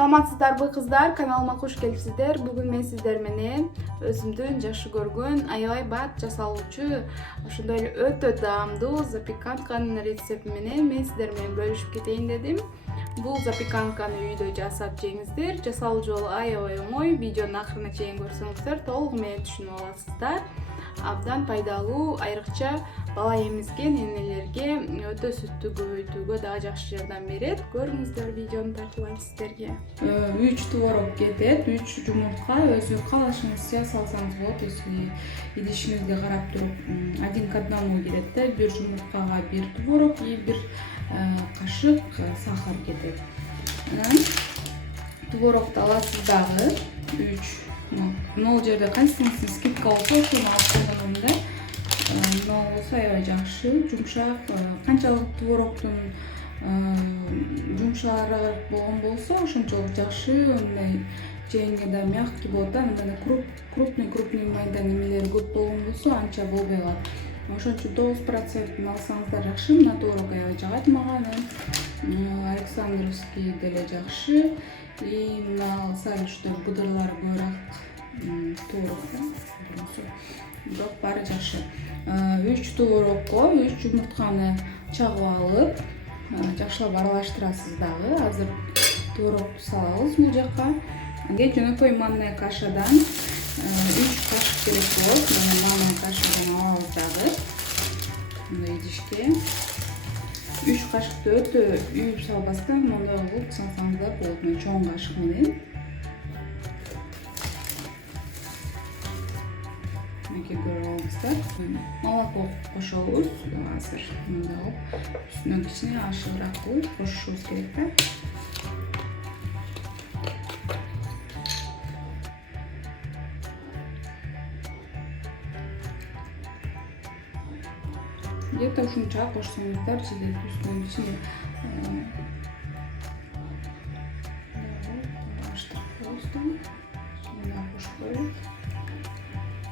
Саламатсыздарбы кыздар, каналыма кош келипсиздер. Бүгүн мен сиздер менен өзүмдүн жакшы көргөн аябай бат жасалуучу ошондой эле өтө даамдуу запеканканын рецепти менен мен сиздер менен бөлүшүп кетейин дедим. Бул запеканканы үйдө жасап жеңиздер. Жасалуу жолу аябай оңой. Видеонун акырына чейин көрсөңүздөр толугу менен түшүнүп аласыздар. Абдан пайдалуу, айрыкча бала эмизген энелерге өтө сүттү көбөйтүүгө дагы жакшы жардам берет. Көрүңүздөр видеону, тартуулайм сиздерге. 3 творог кетет, 3 жумуртка, өзү каалашыңызча салсаңыз болот. Өзү идишиңизге карап туруп 1:1 кетет да. 1 жумурткага 1 творог и 1 кашык сахар кетет. Творогду аласыз дагы 3. Могул жерде кайсыңыз скидка болсо ошону алып койгонмун да. Могу болсо аябай жакшы, жумшак. Канчалык творогдун жумшагыраак болгон болсо, ошончолук жакшы. Мындай жегенге да мягкий болот да. Мындай крупный майда немелери көп болгон болсо анча болбой калат. Ошон үчүн 9% алсаңыздар жакшы. Мына творог аябай жагат мага. Александровский деле жакшы. И мына сал ушундай будырлар көбүрөөк творог да. Бирок баары жакшы. 3 творогго 3 жумуртканы чагып алып, жакшылап аралаштырасыз дагы. Азыр творогду салабыз бул жакка. Жөнөкөй манная кашадан 3 кашык керек болот. Мына манная кашадан алабыз дагы. Мындай идишке 3 кашыкты өтө үйүп салбастан мындай кылып салсаңыздар болот. Мына чоң кашык менен. Мынакей көрүп алыңыздар. Молоко кошобуз. Азыр мындай кылып үстүнөн кичине ашыгыраак кылып кошушубуз керек да. Где-то ушунча кошсоңуздар жегет үстүнөн кичине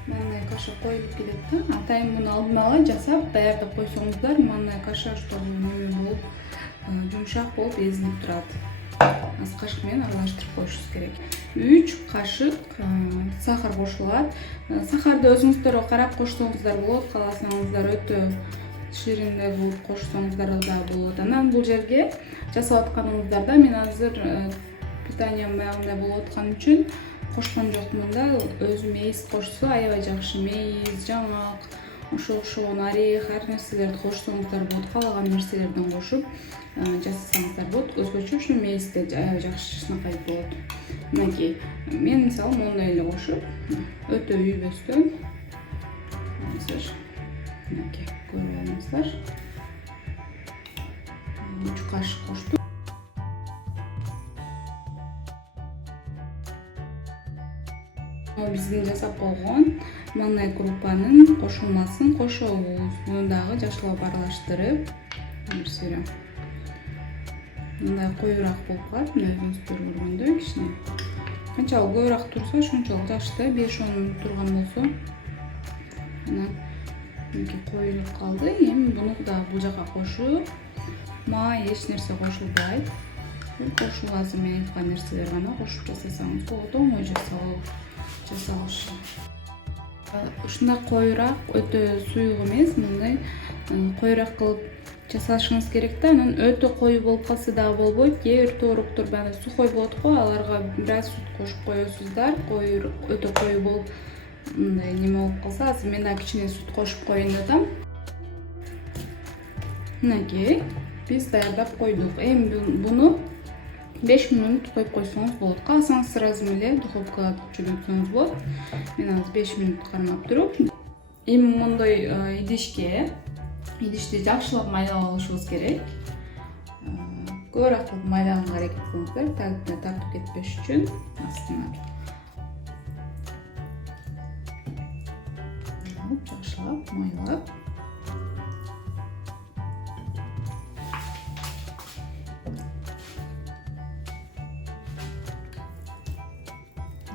манная каша коюлуп кетет да. Атайын муну алдын ала жасап даярдап койсоңуздар, манная каша ошол неме болуп, жумшак болуп эзилип турат. Аз кашык менен аралаштырып коюшубуз керек. 3 кашык сахар кошулат. Сахарды өзүңүздөр карап кошсоңуздар болот. Кааласаңыздар өтө ширинде кылып кошсоңуздар да болот. Анан бул жерге жасап атканыңыздарда мен азыр питаниям баягындай болуп аткан үчүн кошкон жокмун да. Өзү мейиз кошсо аябай жакшы. Мейиз, жаңак, ошол орех, ар нерселерди кошсоңуздар болот. Каалаган нерселерден кошуп жасасаңыздар болот. Өзгөчө ушу мейизде аябай жакшы чычнакай болот. Мынакей мен мисалы мондой эле кошуп, өтө үйбөстөн азыр мынакей көрүп алыңыздар. 3 кашык коштум. Биздин жасап болгон манная крупанын кошулмасын кошобуз. Муну дагы жакшылап аралаштырып, берсем. Мындай коюраак болуп калат. Мына өзүңүздөр көргөндөй кичине. Канчалык көбүрөөк турса, ошончолук жакшы да. 5-10 мүнөт турган болсо. Анан мынакей коюлуп калды. Эми буну дагы бул жака кошуп, май эч нерсе кошулбайт. Кошуу азыр мен айткан нерселер гана кошуп жасасаңыз болот. Оңой жасалышы. Ушундай коюраак, өтө суюк эмес, мындай коюраак кылып жасашыңыз керек да. Анан өтө кою болуп калса дагы болбойт. Кээ бир творогдор баягы сухой болот го, аларга бир аз сут кошуп коесуздар. Өтө кою болуп мындай неме болуп калса, азыр мен дагы кичине сут кошуп коеюн деп атам. Мынакей биз даярдап койдук. Эми буну 5 мүнөт коюп койсоңуз болот. Кааласаңыз сразу эле духовкага жөнөтсөңүз болот. Мен азыр 5 мүнөт кармап туруп, эми мондой идишти жакшылап майлап алышыбыз керек. Көбүрөөк кылып майлаганга аракет кылыңыздар, тагына тартып кетпеш үчүн. Астына жакшылап майлап.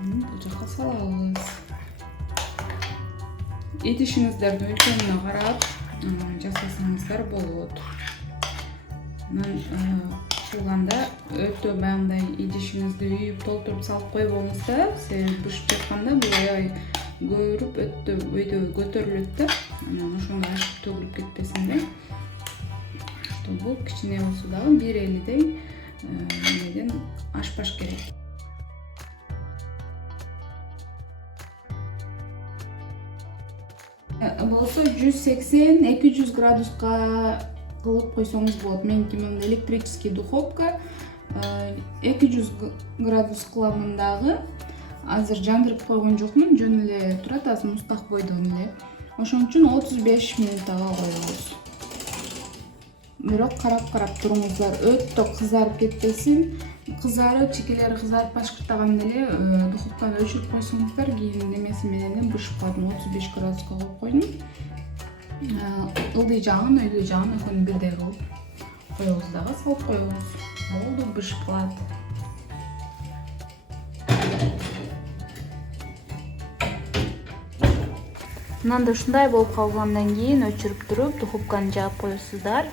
Бул жакка салабыз. Идишиңиздердин өлчөмүнө карап жасасаңыздар болот. бышырганда өтө баягындай идишиңизди үйүп толтуруп салып койбоңуз да, себеби бышып жатканда бул аябай көөрүп өтө өйдө көтөрүлөт да. Анан ошондо ашып төгүлүп кетпесин да. Бул кичине болсо дагы 1,50дей немеден ашпаш керек. Болсо 180-200 градуска кылып койсоңуз болот. Меники мындай электрический духовка. 200 градус кыламын дагы. Азыр жандырып койгон жокмун, жөн эле турат, азыр мустак бойдон эле. Ошон үчүн 35 минутага коебуз. Бирок карап туруңуздар, өтө кызарып кетпесин. Кызарып, чекелери кызарып башкыртаганда эле духовканы өчүрүп койсоңуздар, кийин немеси менен бышып калат. 35 градуска коюп койдум. Ылдый жагын, өйдүү жагын экөөнү бирдей кылып коебуз дагы, салып коебуз. Болду, бышып калат. Мынандай ушундай болуп калгандан кийин өчүрүп туруп духовканы жаап коесуздар.